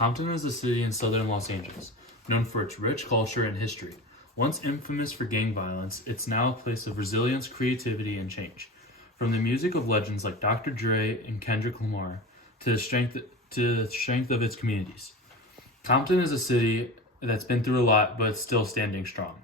Compton is a city in southern Los Angeles, known for its rich culture and history. Once infamous for gang violence, it's now a place of resilience, creativity, and change. From the music of legends like Dr. Dre and Kendrick Lamar to the strength of its communities. Compton is a city that's been through a lot, but it's still standing strong.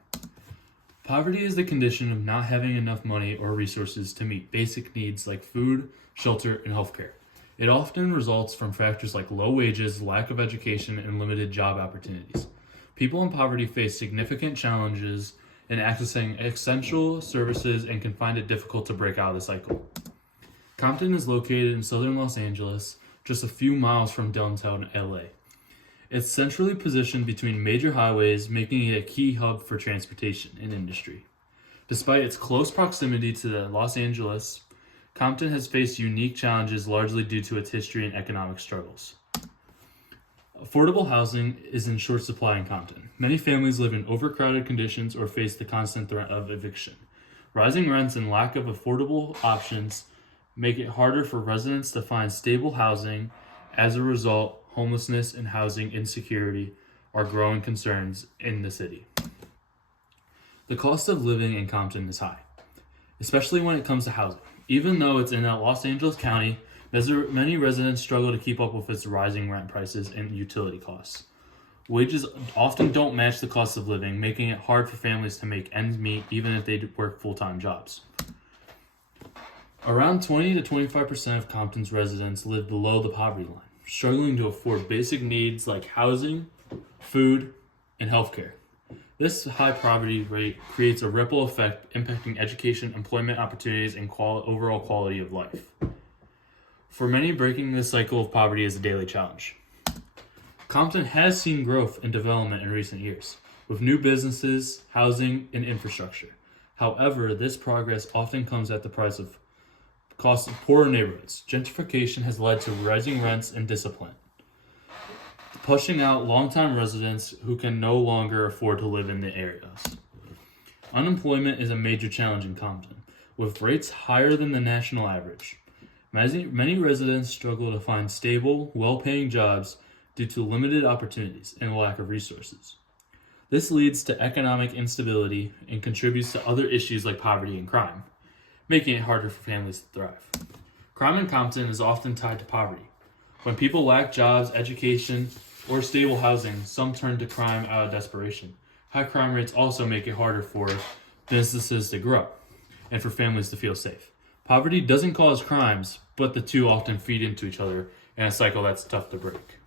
Poverty is the condition of not having enough money or resources to meet basic needs like food, shelter, and healthcare. It often results from factors like low wages, lack of education, and limited job opportunities. People in poverty face significant challenges in accessing essential services and can find it difficult to break out of the cycle. Compton is located in southern Los Angeles, just a few miles from downtown LA. It's centrally positioned between major highways, making it a key hub for transportation and industry. Despite its close proximity to Los Angeles, Compton has faced unique challenges largely due to its history and economic struggles. Affordable housing is in short supply in Compton. Many families live in overcrowded conditions or face the constant threat of eviction. Rising rents and lack of affordable options make it harder for residents to find stable housing. As a result, homelessness and housing insecurity are growing concerns in the city. The cost of living in Compton is high, especially when it comes to housing. Even though it's in Los Angeles County, many residents struggle to keep up with its rising rent prices and utility costs. Wages often don't match the cost of living, making it hard for families to make ends meet even if they work full-time jobs. Around 20 to 25% of Compton's residents live below the poverty line, struggling to afford basic needs like housing, food, and healthcare. This high poverty rate creates a ripple effect impacting education, employment opportunities, and overall quality of life. For many, breaking this cycle of poverty is a daily challenge. Compton has seen growth and development in recent years, with new businesses, housing, and infrastructure. However, this progress often comes at the price of cost of poorer neighborhoods. Gentrification has led to rising rents and discipline, pushing out longtime residents who can no longer afford to live in the areas. Unemployment is a major challenge in Compton, with rates higher than the national average. Many residents struggle to find stable, well-paying jobs due to limited opportunities and lack of resources. This leads to economic instability and contributes to other issues like poverty and crime, making it harder for families to thrive. Crime in Compton is often tied to poverty. When people lack jobs, education, or stable housing, some turn to crime out of desperation. High crime rates also make it harder for businesses to grow and for families to feel safe. Poverty doesn't cause crimes, but the two often feed into each other in a cycle that's tough to break.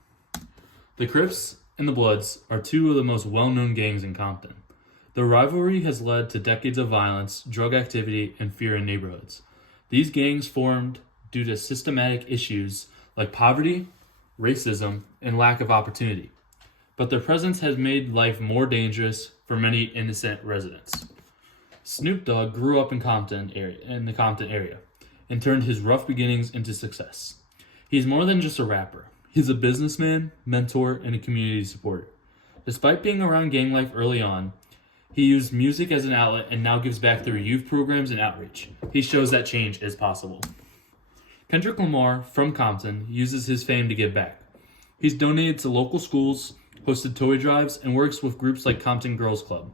The Crips and the Bloods are two of the most well-known gangs in Compton. The rivalry has led to decades of violence, drug activity, and fear in neighborhoods. These gangs formed due to systematic issues like poverty, racism, and lack of opportunity. But their presence has made life more dangerous for many innocent residents. Snoop Dogg grew up in the Compton area, and turned his rough beginnings into success. He's more than just a rapper. He's a businessman, mentor, and a community supporter. Despite being around gang life early on, he used music as an outlet and now gives back through youth programs and outreach. He shows that change is possible. Kendrick Lamar, from Compton, uses his fame to give back. He's donated to local schools, hosted toy drives, and works with groups like Compton Girls Club.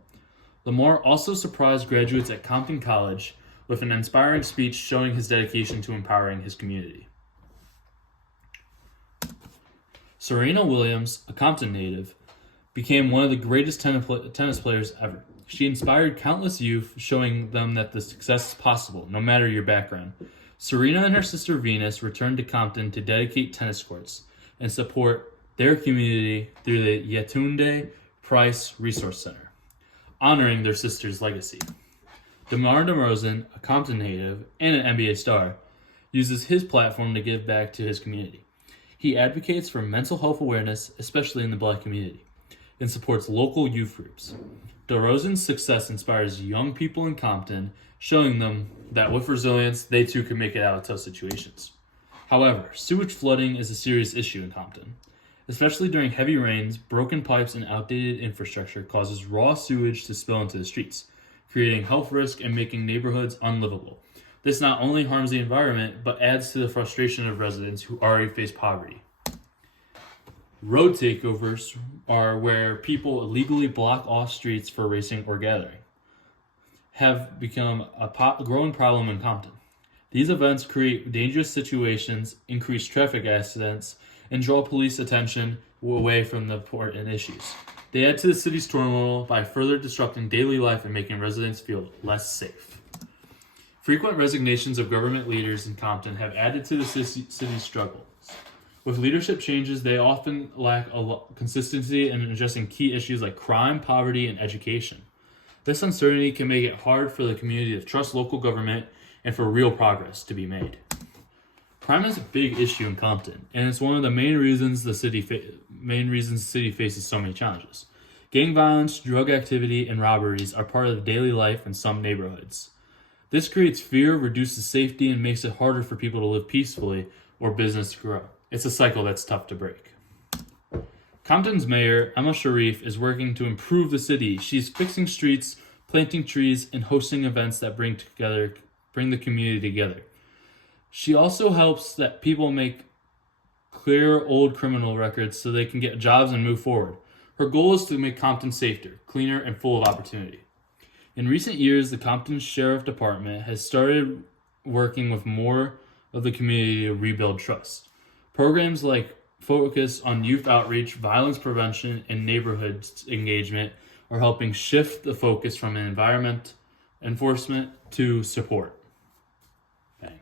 Lamar also surprised graduates at Compton College with an inspiring speech showing his dedication to empowering his community. Serena Williams, a Compton native, became one of the greatest tennis players ever. She inspired countless youth, showing them that the success is possible, no matter your background. Serena and her sister Venus returned to Compton to dedicate tennis courts and support their community through the Yetunde Price Resource Center, honoring their sister's legacy. DeMar DeRozan, a Compton native and an NBA star, uses his platform to give back to his community. He advocates for mental health awareness, especially in the Black community, and supports local youth groups. DeRozan's success inspires young people in Compton, showing them that with resilience, they too can make it out of tough situations. However, sewage flooding is a serious issue in Compton. Especially during heavy rains, broken pipes and outdated infrastructure causes raw sewage to spill into the streets, creating health risk and making neighborhoods unlivable. This not only harms the environment, but adds to the frustration of residents who already face poverty. Road takeovers are where people illegally block off streets for racing or gathering, have become a growing problem in Compton. These events create dangerous situations, increase traffic accidents, and draw police attention away from the important issues. They add to the city's turmoil by further disrupting daily life and making residents feel less safe. Frequent resignations of government leaders in Compton have added to the city's struggles. With leadership changes, they often lack consistency in addressing key issues like crime, poverty, and education. This uncertainty can make it hard for the community to trust local government and for real progress to be made. Crime is a big issue in Compton, and it's one of the main reasons the city faces so many challenges. Gang violence, drug activity, and robberies are part of daily life in some neighborhoods. This creates fear, reduces safety, and makes it harder for people to live peacefully or business to grow. It's a cycle that's tough to break. Compton's mayor, Emma Sharif, is working to improve the city. She's fixing streets, planting trees, and hosting events that bring the community together. She also helps that people make clear old criminal records so they can get jobs and move forward. Her goal is to make Compton safer, cleaner, and full of opportunity. In recent years, the Compton Sheriff Department has started working with more of the community to rebuild trust. Programs like focus on youth outreach, violence prevention, and neighborhood engagement are helping shift the focus from environment enforcement to support. Bang.